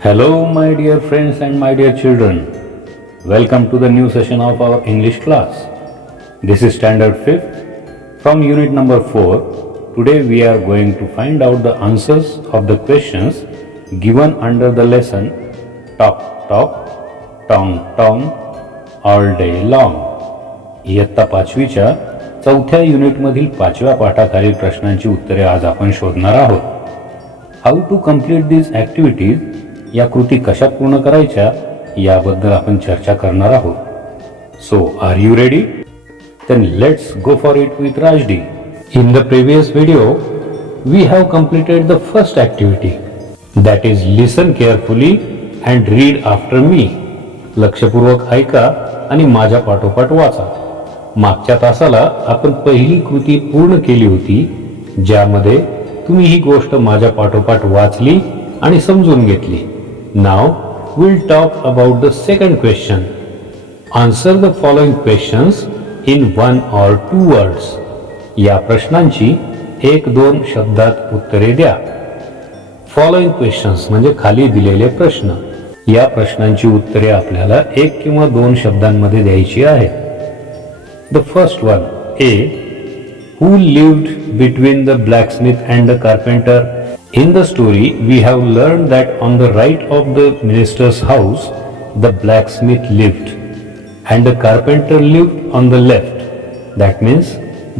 Hello, my dear friends and my dear children. Welcome to the new session of our English class. This is Standard 5th from Unit number 4. Today we are going to find out the answers of the questions given under the lesson Talk, Talk, Tong, Tong, All Day Long. इयत्ता पाचवीच्या चौथ्या युनिटमधील पाचव्या पाठाखालील प्रश्नांची उत्तरे आज आपण शोधणार आहोत. How to complete these activities, या कृती कशा पूर्ण करायच्या याबद्दल आपण चर्चा करणार आहोत. So are you ready? Then let's go for it with Rajdi. In the previous video we have completed the first activity, that is listen carefully and read after me. लक्षपूर्वक ऐका आणि माझ्या पाठोपाठ वाचा. मागच्या तासाला आपण पहिली कृती पूर्ण केली होती, ज्यामध्ये तुम्ही ही गोष्ट माझ्या पाठोपाठ वाचली आणि समजून घेतली. नाव we'll talk about the second question. Answer the following questions in 1 or 2 words. या प्रश्नांची 1-2 शब्दात उत्तरे द्या. Following questions म्हणजे खाली दिलेले प्रश्न. या प्रश्नांची उत्तरे आपल्याला 1 किंवा 2 शब्दांमध्ये द्यायची आहेत. The first one, A. Who lived between the blacksmith and the carpenter? In the story, we have learned that on the right of the minister's house, the blacksmith lived, and the carpenter lived on the left. That means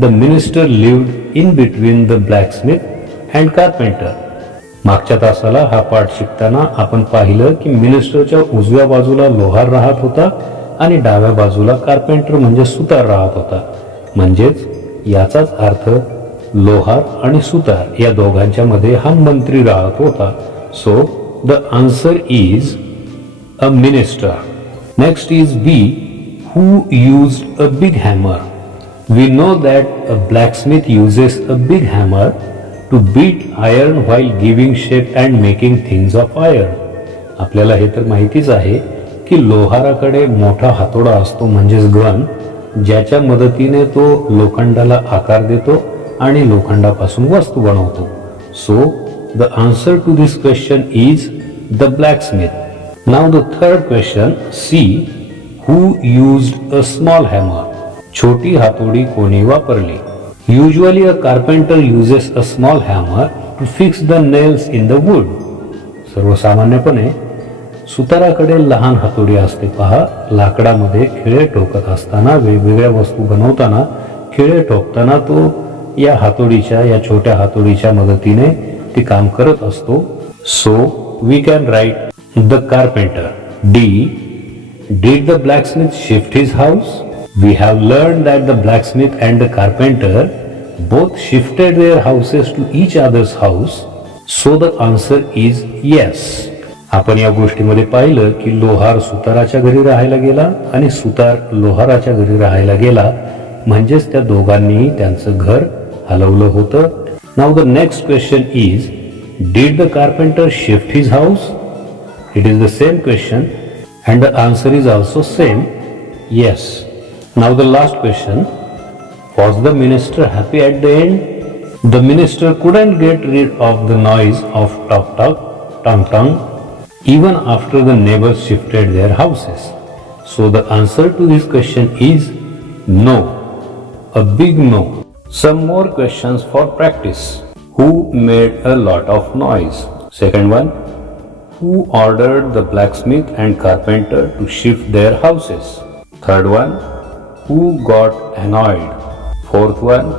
the minister lived in between the blacksmith and carpenter. मागच्या तासाला हा पाठ शिकताना आपण पाहिलं की मिनिस्टरच्या उजव्या बाजूला लोहार राहत होता आणि डाव्या बाजूला कार्पेंटर म्हणजे सुतार राहत होता. म्हणजेच याचाच अर्थ लोहार आणि सुतार या दोघांच्या मध्ये हा मंत्री राहत होता. So the answer is a minister. Next is B. Who used a big hammer? We know that a blacksmith uses a big hammer to beat iron while giving shape and making things of iron. आपल्याला हे तर माहितीच आहे की लोहाराकडे मोठा हातोडा असतो म्हणजेच गन, ज्याच्या मदतीने तो लोखंडाला आकार देतो आणि लोखंडापासून वस्तू बनवतो. So the answer to this question is the blacksmith. Now the third question, C. Who used a small hammer? छोटी हातोडी कोणी वापरली? Usually a carpenter uses a small hammer to fix the nails in the wood. सर्वसामान्यपणे सुताराकडे लहान हातोडी असते. पहा, लाकडामध्ये खिळे ठोकत असताना, वेगवेगळ्या वस्तू बनवताना खिळे ठोकताना तो या हातोडीच्या, या छोट्या हातोडीच्या मदतीने ते काम करत असतो. So we can write the carpenter. D. Did the blacksmith shift his house? We have learn that the blacksmith and the carpenter both shifted their houses to each others house. So the answer is yes. आपण या गोष्टीमध्ये पाहिलं की लोहार सुताराच्या घरी राहायला गेला आणि सुतार लोहाराच्या घरी राहायला गेला, म्हणजेच त्या दोघांनीही त्यांचं घर हलवलं होतं. Now the next question is, did the carpenter shift his house? It is the same question and the answer is also same, yes. Now the last question, was the minister happy at the end? The minister couldn't get rid of the noise of talk talk, tongue tongue, even after the neighbors shifted their houses. So the answer to this question is no, a big no. Some more questions for practice. Who made a lot of noise? Second one, who ordered the blacksmith and carpenter to shift their houses? Third one, who got annoyed? Fourth one,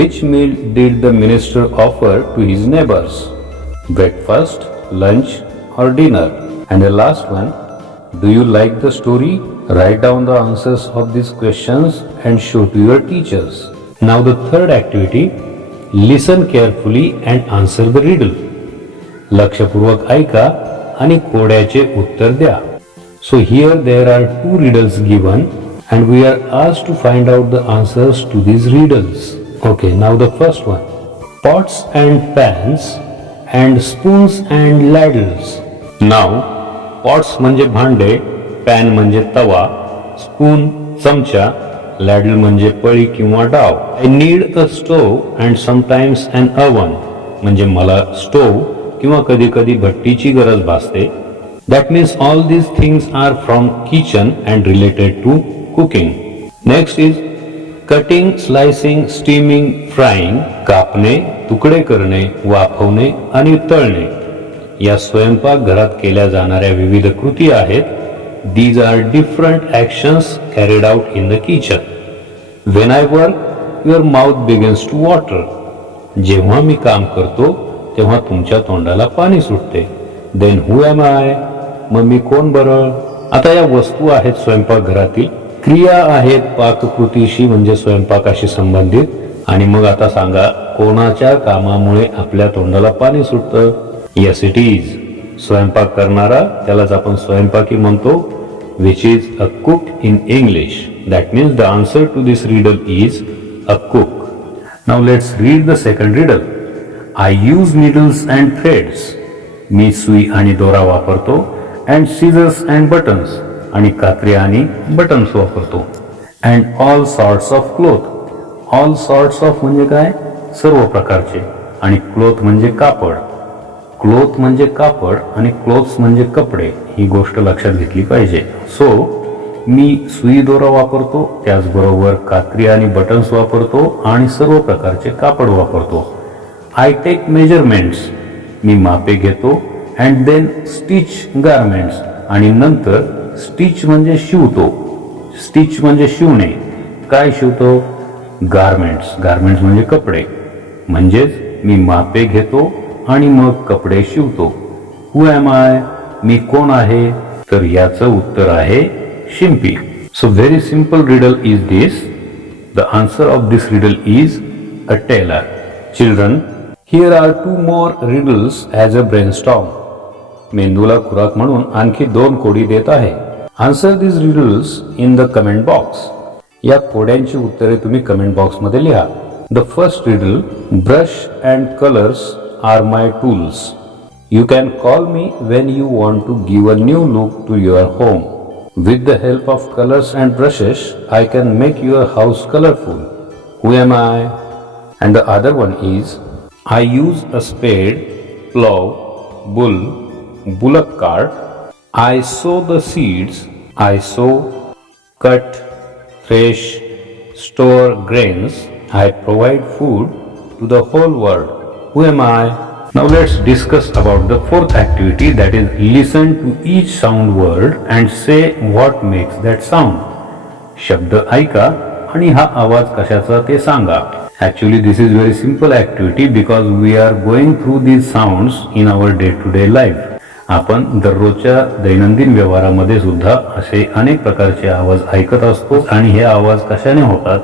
which meal did the minister offer to his neighbors? Breakfast, lunch, or dinner? And the last one, do you like the story? Write down the answers of these questions and show to your teachers. Now the third activity, listen carefully and answer the riddle. लक्षपूर्वक ऐका आणि कोड्याचे उत्तर द्या. So here there are 2 riddles given and we are asked to find out the answers to these riddles. Okay, now the first one. Pots and pans and spoons and ladles. Now, pots म्हणजे भांडे, pan म्हणजे तवा, spoon चमचा, लॅडल म्हणजे पळी किंवा डाव. I need a stove and sometimes an oven म्हणजे मला स्टोव किंवा कधी कधी भट्टीची गरज भासते. That means all these things are from kitchen and related to cooking. Next is cutting, slicing, steaming, frying. कापणे, तुकडे करणे, वाफवणे आणि तळणे या स्वयंपाकघरात केल्या जाणाऱ्या विविध कृती आहेत. These are different actions carried out in the kitchen. When I work, your mouth begins to water. जेव्हा मी काम करतो तेव्हा तुमच्या तोंडाला पाणी सुटते. Then who am I? मग मी कोण बरं? आता या वस्तू आहेत स्वयंपाकघरातील, क्रिया आहेत पाककृतीशी म्हणजे स्वयंपाकाशी संबंधित. आणि मग आता सांगा कोणाच्या कामामुळे आपल्या तोंडाला पाणी सुटतं? Yes, it is. स्वयंपाक करणारा, त्यालाच आपण स्वयंपाकी म्हणतो, which is a cook in English. That means the answer to this riddle is a cook. Now let's read the second riddle. I use needles and threads. मी सुई आणि दोरा वापरतो. And scissors and buttons. आणि कात्री आणि buttons वापरतो. And all sorts of cloth. All sorts of म्हणजे काय? सर्व प्रकारचे. आणि क्लोथ म्हणजे कापड. क्लोथ म्हणजे कापड आणि क्लोथ्स म्हणजे कपडे. ही गोष्ट लक्षात घेतली पाहिजे. सो मी सुई दोरा वापरतो, त्याचबरोबर कात्री आणि बटन्स वापरतो आणि सर्व प्रकारचे कापड वापरतो. I take measurements. मी मापे घेतो. And then stitch garments. आणि नंतर स्टिच म्हणजे शिवतो. स्टिच म्हणजे शिवणे. काय शिवतो? गारमेंट्स. गारमेंट्स म्हणजे कपडे. म्हणजेच मी मापे घेतो आणि मग कपडे शिवतो. Who M I? मी कोण आहे? तर याचं उत्तर आहे शिंपी. So very simple riddle is this. The answer of this riddle is a tailor. Children, here are 2 more riddles as a brainstorm. मेंदूला खुराक म्हणून आणखी 2 कोडी देत आहे. Answer this riddles in the comment box. या कोड्यांची उत्तरे तुम्ही कमेंट बॉक्समध्ये लिहा. The first riddle, brush and colours are my tools. You can call me when you want to give a new look to your home. With the help of colors and brushes, I can make your house colorful. Who am I? And the other one is, I use a spade, plow, bull, bullock cart. I sow the seeds. I sow, cut, thresh, store grains. I provide food to the whole world. Who am I? Now let's discuss about the fourth activity, that is listen to each sound word and say what makes that sound. शब्द ऐका आणि हा आवाज कशाचा ते सांगा. Actually this is very simple activity because we are going through these sounds in our day to day life. आपण दररोजच्या दैनंदिन व्यवहारामध्ये सुद्धा असे अनेक प्रकारचे आवाज ऐकत असतो आणि हे आवाज कशाने होतात,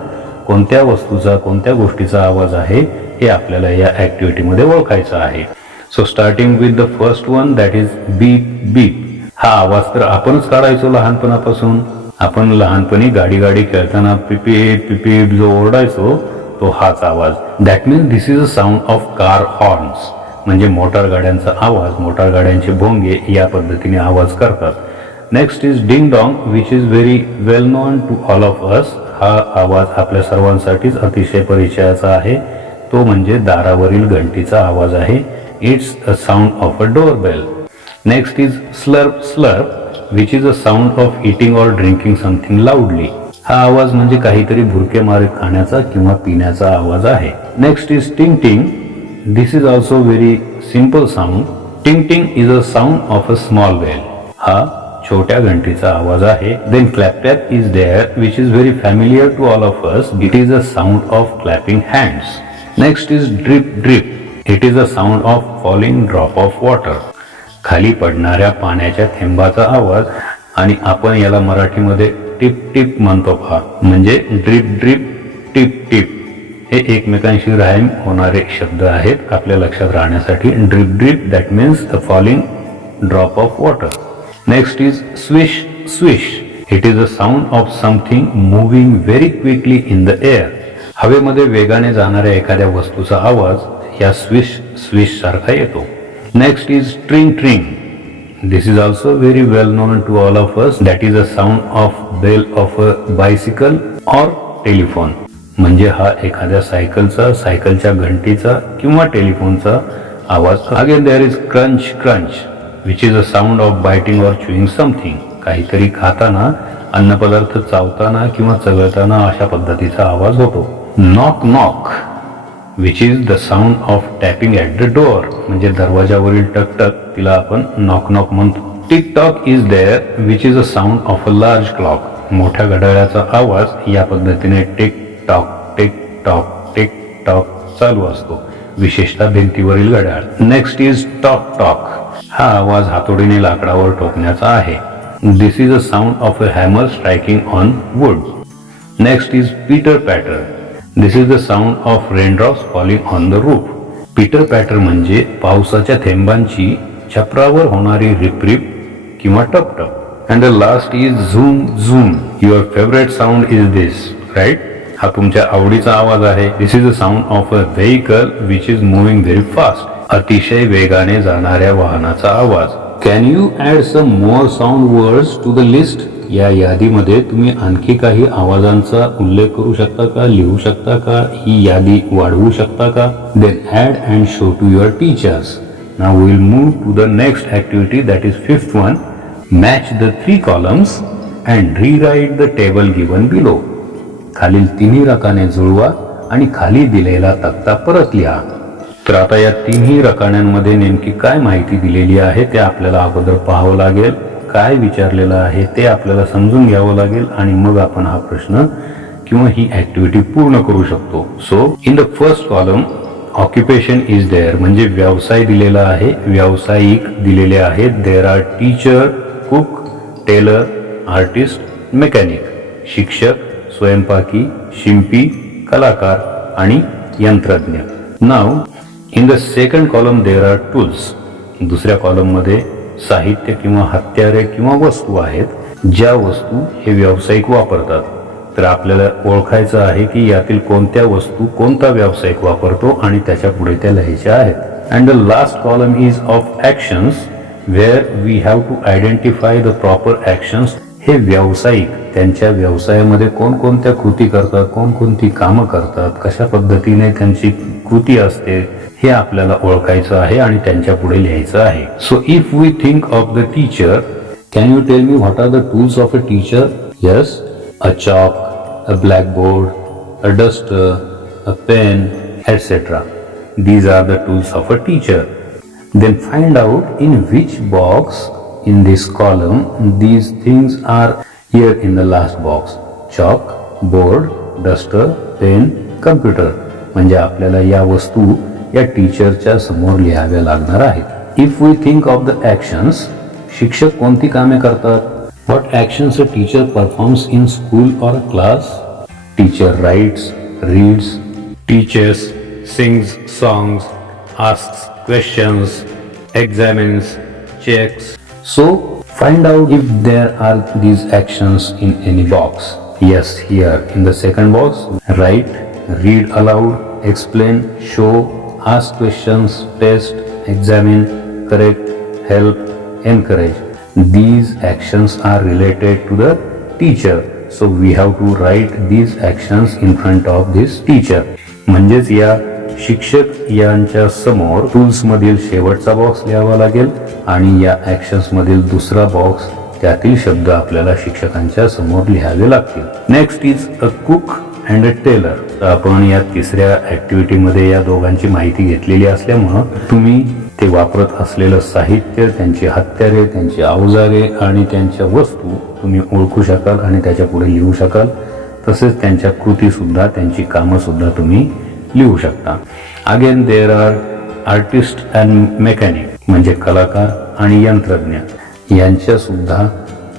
कोणत्या वस्तूचा कोणत्या गोष्टीचा आवाज आहे हे आपल्याला या ऍक्टिव्हिटीमध्ये ओळखायचं आहे. So starting with the first one, that is beep beep. हा आवाज तर आपणच काढायचो लहानपणापासून. आपण लहानपणी गाडी खेळताना पिपीप पिपीप जो ओरडायचो तो हाच आवाज. That means this is a sound of car horns. म्हणजे मोटार गाड्यांचा आवाज, मोटार गाड्यांचे भोंगे या पद्धतीने आवाज करतात. Next is ding dong, which is very well known to all of us. हा आवाज आपल्या सर्वांसाठीच अतिशय परिचयाचा आहे. तो म्हणजे दारावरील घंटीचा आवाज आहे. It's a sound of a doorbell. Next is slurp slurp, which is a sound of eating or drinking something loudly. हा आवाज म्हणजे काहीतरी भुरके मारीत खाण्याचा किंवा पिण्याचा आवाज आहे. Next is ting ting. This is also very simple sound. Ting ting is a sound of a small bell. हा छोट्या घंटीचा आवाज आहे. Then clap clap is there, which is very familiar to all of us. It is a sound of clapping hands. Next is drip drip. It is a sound of falling drop of water. खाली पडणाऱ्या पाण्याच्या थेंबाचा आवाज. आणि आपण याला मराठीमध्ये tip tip म्हणतो पहा. म्हणजे ड्रिप ड्रिप टिप टिप हे एकमेकांशी राईम होणारे शब्द आहेत आपल्या लक्षात राहण्यासाठी. Drip drip that means the falling drop of water. Next is swish swish. It is a sound of something moving very quickly in the air. हवेमध्ये वेगाने जाणाऱ्या एखाद्या वस्तूचा आवाज या स्विश स्विश सारखा येतो. Next is tring tring. This is also very well known to all of us. That is a sound of bell of a bicycle or telephone. म्हणजे हा एखाद्या सायकलचा, सायकलच्या घंटीचा किंवा टेलिफोनचा आवाज. Again there is crunch crunch which is a sound of biting or chewing something. काहीतरी खाताना, अन्नपदार्थ चावताना किंवा चघळताना अशा पद्धतीचा आवाज होतो. Knock knock which is the sound of tapping at the door, म्हणजे दरवाजावरील टकटक, तिला आपण नॉक नॉक म्हणतो. Tick tock is there which is a sound of a large clock. मोठ्या घड्याळाचा आवाज या पद्धतीने tick tock tick tock tick tock चालू असतो, विशेषतः भिंतीवरील घड्याळ. Next is tock tock. हा आवाज हातोडीने लाकडावर ठोकण्याचा आहे. This is a sound of a hammer striking on would. Next is pitter patter. This is the sound of raindrops falling on the roof. Pitter patter म्हणजे पावसाच्या थेंबांची छपरावर होणारी रिपरिप किंवा टपटप. And the last is zoom zoom. Your favourite sound is this, right? हा तुमच्या आवडीचा आवाज आहे. This is a sound of a vehicle which is moving very fast. अतिशय वेगाने जाणाऱ्या वाहनाचा आवाज. Can you add some more sound words to the list? या यादीमध्ये तुम्ही आणखी काही आवाजांचा उल्लेख करू शकता का, लिहू शकता का, ही यादी वाढवू शकता का? Then add and show to your teachers. Now we will move to the next activity, that is fifth one. Match the 3 columns and rewrite the table given below. खालील तिन्ही रकाने जुळवा आणि खाली दिलेला तक्ता परत लिहा. तर आता या तिन्ही रकान्यांमध्ये नेमकी काय माहिती दिलेली आहे ते आपल्याला अगोदर पाहावं लागेल. काय विचारलेलं आहे ते आपल्याला समजून घ्यावं लागेल आणि मग आपण हा प्रश्न किंवा ही ऍक्टिव्हिटी पूर्ण करू शकतो. So in the first column occupation is there, म्हणजे व्यवसाय दिलेला आहे, व्यावसायिक दिलेले आहेत. There are teacher, cook, tailor, artist, mechanic. शिक्षक, स्वयंपाकी, शिंपी, कलाकार आणि यंत्रज्ञ. Now in the second column there are tools. दुसऱ्या कॉलम मध्ये साहित्य किंवा हत्यारे किंवा वस्तू आहेत, ज्या वस्तू हे व्यावसायिक वापरतात. तर आपल्याला ओळखायचं आहे की यातील कोणत्या वस्तू कोणता व्यावसायिक वापरतो आणि त्याच्या पुढे त्या लिहायच्या आहेत. And the last column is of actions where we have to identify the proper actions. हे व्यावसायिक त्यांच्या व्यवसायामध्ये कोणकोणत्या कृती करतात, कोणकोणती कामं करतात, कशा पद्धतीने त्यांची कृती असते हे आपल्याला ओळखायचं आहे आणि त्यांच्या पुढे लिहायचं आहे. So if we think of the teacher, can you tell me what are the tools of a teacher? Yes, a chalk, a blackboard, a duster, a pen, etc. These are the tools of a teacher. Then find out in which box in this column these things are here in the last box. Chalk, board, duster, pen, computer. म्हणजे आपल्याला या वस्तू या टीचरच्या समोर लिहाव्या लागणार आहेत. If we think of the actions, शिक्षक कोणती कामे करतात? What actions a teacher performs in school or class? Teacher writes, reads, teachers, sings songs, asks questions, examines, checks. So find out if there are these actions in any box. Yes, here in the second box, write, read aloud, explain, show, ask questions, test, examine, correct, help, encourage. These actions are related to the teacher. So we have to write these actions in front of this teacher. म्हणजेच या शिक्षक यांच्या समोर tools मधील शेवटचा box लिहावा लागेल आणि या ऍक्शन्स मधील दुसरा बॉक्स, त्यातील शब्द आपल्याला शिक्षकांच्या समोर लिहावे लागतील. Next is a cook and a tailor. तर आपण या तिसऱ्या ऍक्टिव्हिटी मध्ये या दोघांची माहिती घेतलेली असल्यामुळं तुम्ही ते वापरत असलेलं साहित्य, त्यांची हत्यारे, त्यांची अवजारे आणि त्यांच्या वस्तू तुम्ही ओळखू शकाल आणि त्याच्या पुढे लिहू शकाल. तसेच त्यांच्या कृती सुद्धा, त्यांची कामं सुद्धा तुम्ही लिहू शकता. Again there are artist and mechanic, म्हणजे कलाकार आणि यंत्रज्ञ. यांच्या सुद्धा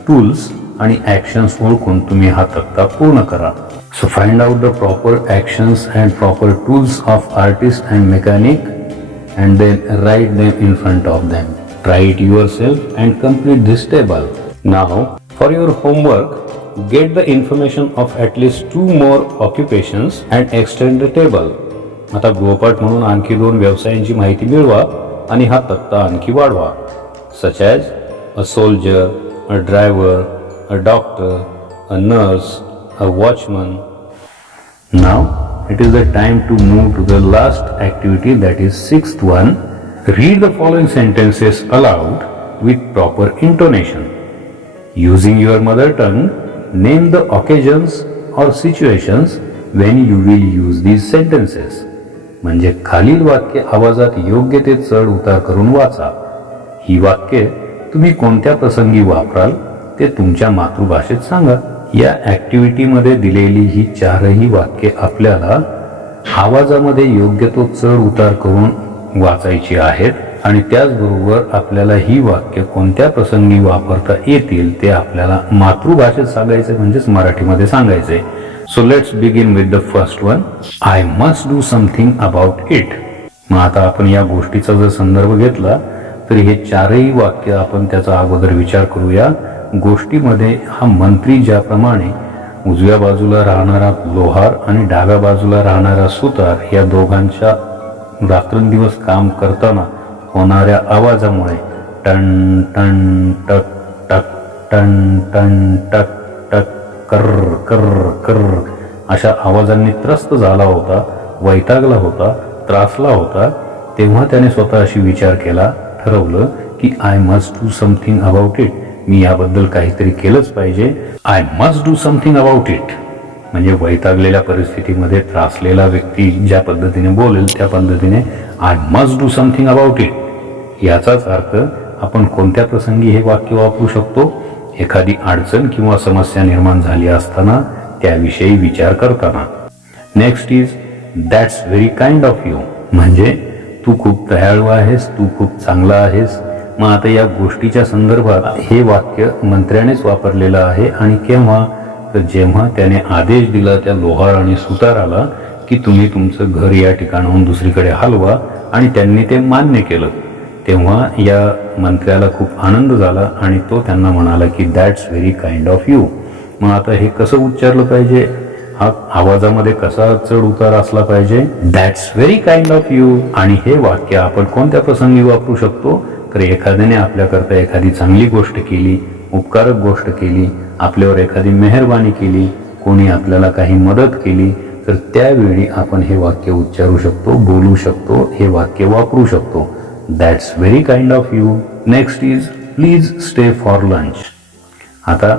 टूल्स आणि ॲक्शन्स ओळखून तुम्ही हा तक्ता पूर्ण करा. So find out the proper actions and proper tools of artist and mechanic and then write them in front of them. Try it yourself and complete this table. Now for your homework, get the information of at least 2 more occupations and extend the table. आता गृहपाठ म्हणून आणखी 2 व्यवसायांची माहिती मिळवा आणि हा तक्ता आणखी वाढवा. such as a soldier, a driver, a doctor, a nurse, a watchman. Now it is the time to move to the last activity, that is sixth one. Read the following sentences aloud with proper intonation. Using your mother tongue, name the occasions or situations when you will use these sentences. म्हणजे खालील वाक्य आवाजात योग्य ते चढ उतार करून वाचा. ही वाक्ये तुम्ही कोणत्या प्रसंगी वापराल ते तुमच्या मातृभाषेत सांगा. या ऍक्टिव्हिटीमध्ये दिलेली ही चारही वाक्ये आपल्याला आवाजामध्ये योग्य तो चढ उतार करून वाचायची आहेत आणि त्याचबरोबर आपल्याला ही वाक्य कोणत्या प्रसंगी वापरता येतील ते आपल्याला मातृभाषेत सांगायचे म्हणजेच मराठीमध्ये सांगायचे. So let's begin with the first one. I must do something about it. मग आता आपण या गोष्टीचा जर संदर्भ घेतला तर हे चारही वाक्य आपण त्याचा अगोदर विचार करूया. गोष्टीमध्ये हा मंत्री ज्याप्रमाणे उजव्या बाजूला राहणारा लोहार आणि डाव्या बाजूला राहणारा सुतार या दोघांच्या रात्रंदिवस काम करताना होणाऱ्या आवाजामुळे टन टन टक टक टन टन टक टक कर्र कर्र कर्र अशा आवाजांनी त्रस्त झाला होता, वैतागला होता, त्रासला होता. तेव्हा त्याने स्वतःशी विचार केला, ठरवलं की I must do something about it. मी याबद्दल काहीतरी केलंच पाहिजे. I must do something about it म्हणजे वैतागलेल्या परिस्थितीमध्ये त्रासलेला व्यक्ती ज्या पद्धतीने बोलेल त्या पद्धतीने I must do something about it. याचाच अर्थ आपण कोणत्या प्रसंगी हे वाक्य वापरू शकतो. एखादी अडचण किंवा समस्या निर्माण झाली असताना त्याविषयी विचार करताना. Next is that's very kind of you म्हणजे तू खूप दयाळू आहेस, तू खूप चांगला आहेस. मग आता या गोष्टीच्या संदर्भात हे वाक्य मंत्र्यानेच वापरलेलं आहे आणि केव्हा तर जेव्हा त्याने आदेश दिला त्या लोहार आणि सुताराला की तुम्ही तुमचं घर या ठिकाणाहून दुसरीकडे हलवा आणि त्यांनी ते मान्य केलं. तेव्हा या मंत्र्याला खूप आनंद झाला आणि तो त्यांना म्हणाला की that's very kind of you. मग आता हे कसं उच्चारलं पाहिजे, हा आवाजामध्ये कसा चढ उतार असला पाहिजे, that's very kind of you. आणि हे वाक्य आपण कोणत्या प्रसंगी वापरू शकतो तर एखाद्याने आपल्याकरता एखादी चांगली गोष्ट केली, उपकारक गोष्ट केली, आपल्यावर एखादी मेहरबानी केली, कोणी आपल्याला काही मदत केली तर त्यावेळी आपण हे वाक्य उच्चारू शकतो, बोलू शकतो, हे वाक्य वापरू शकतो. That's very kind of you. Next is please stay for lunch. आता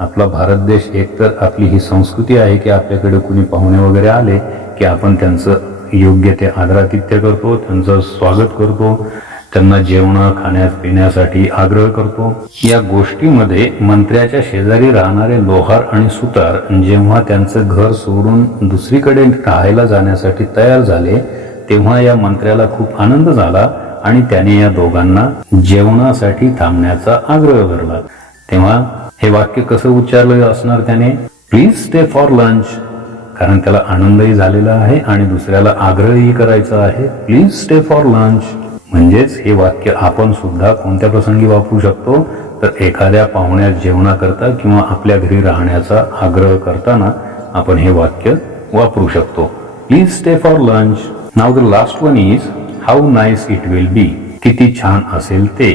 आपला भारत देश एकतर आपली ही संस्कृती आहे की आपल्याकडे कुणी पाहुणे वगैरे आले की आपण त्यांचं योग्य ते आदरातिथ्य करतो, त्यांचं स्वागत करतो, त्यांना जेवण खाण्यास पिण्यासाठी आग्रह करतो. या गोष्टीमध्ये मंत्र्याच्या शेजारी राहणारे लोहार आणि सुतार जेव्हा त्यांचं घर सोडून दुसरीकडे राहायला जाण्यासाठी तयार झाले तेव्हा या मंत्र्याला खूप आनंद झाला आणि त्याने या दोघांना जेवणासाठी थांबण्याचा आग्रह धरला. तेव्हा हे वाक्य कसं उच्चारलं असणार त्याने, प्लीज स्टे फॉर लंच. कारण त्याला आनंदही झालेला आहे आणि दुसऱ्याला आग्रहही करायचा आहे, प्लीज स्टे फॉर लंच. म्हणजेच हे वाक्य आपण सुद्धा कोणत्या प्रसंगी वापरू शकतो तर एखाद्या पाहुण्यात जेवणाकरता किंवा आपल्या घरी राहण्याचा आग्रह करताना आपण हे वाक्य वापरू शकतो, please stay for lunch. Now the last one is how nice it will बी. किती छान असेल ते.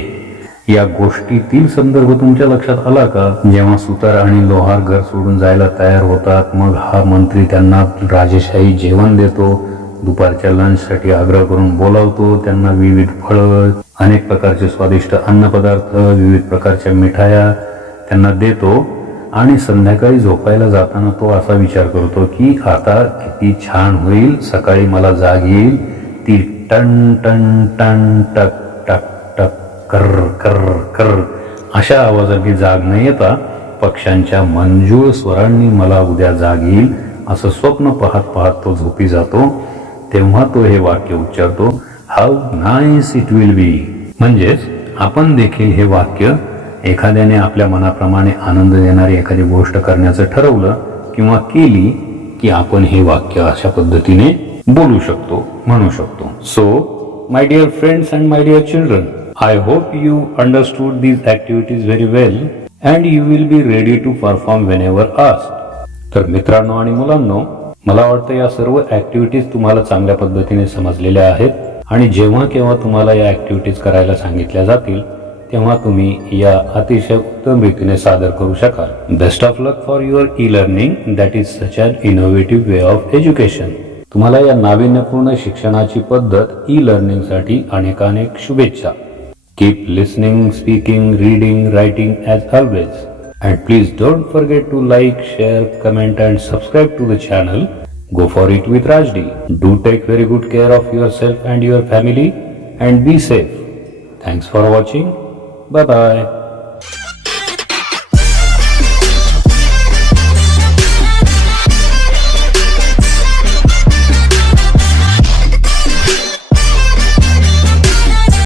या गोष्टीतील संदर्भ तुमच्या लक्षात आला का. जेव्हा सुतार आणि लोहार घर सोडून जायला तयार होतात मग हा मंत्री त्यांना राजेशाही जेवण देतो, दुपारच्या लंचसाठी आग्रह करून बोलावतो, त्यांना विविध फळं, अनेक प्रकारचे स्वादिष्ट अन्नपदार्थ, विविध प्रकारच्या मिठाया त्यांना देतो आणि संध्याकाळी झोपायला जाताना तो असा विचार करतो की आता किती छान होईल, सकाळी मला जाग येईल, ती टन टन टन टक टक टक कर्र कर्र कर्र अशा आवाजाने जाग न येता पक्ष्यांच्या मंजूळ स्वरांनी मला उद्या जाग येईल असं स्वप्न पाहत पाहत तो झोपी जातो. तेव्हा तो हे वाक्य उच्चारतो, how nice it will be. म्हणजेच आपण देखील हे वाक्य एखाद्याने आपल्या मनाप्रमाणे आनंद देणारी एखादी गोष्ट करण्याचं ठरवलं किंवा केली की आपण हे वाक्य अशा पद्धतीने बोलू शकतो, म्हणू शकतो. So my dear friends and my dear children, I hope you understood these activities very well and you will be ready to perform whenever asked. तर मित्रांनो आणि मुलांनो, मला वाटतं या सर्व ऍक्टिव्हिटीज तुम्हाला चांगल्या पद्धतीने समजलेल्या आहेत आणि जेव्हा केव्हा तुम्हाला या ऍक्टिव्हिटीज करायला सांगितल्या जातील तेव्हा तुम्ही या अतिशय उत्तम रीतीने सादर करू शकाल. Best of luck for your e learning that is such an innovative way of education. तुम्हाला या नाविन्यपूर्ण शिक्षणाची पद्धत ई लर्निंगसाठी अनेकानेक शुभेच्छा. Keep listening, speaking, reading, writing as always. And please don't forget to like, share, comment and subscribe to the channel. Go for it with Rajdi. Do take very good care of yourself and your family and be safe. Thanks for watching. Bye bye.